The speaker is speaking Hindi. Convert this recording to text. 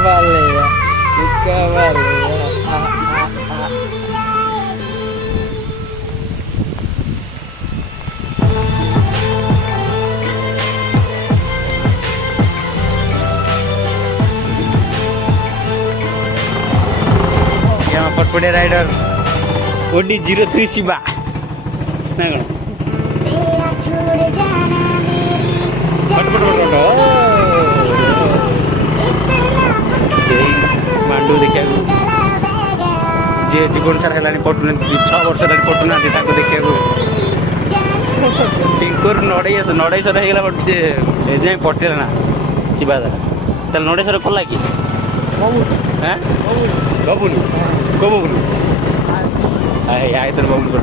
baleia, cuca baleia. यहाँ पटपटे राइडर ओडी 03 शिवा ना कौन मांडू देखा जी जीवन सारा है पटुना 6 वर्ष है पटुना देखा टिंकुर नड़ेश्वर होगा बट सी एजाए पटेला ना शिवा दादा नड़ेश्वर कला कि हाँ बबुल को बबुल आई तो बबुल कर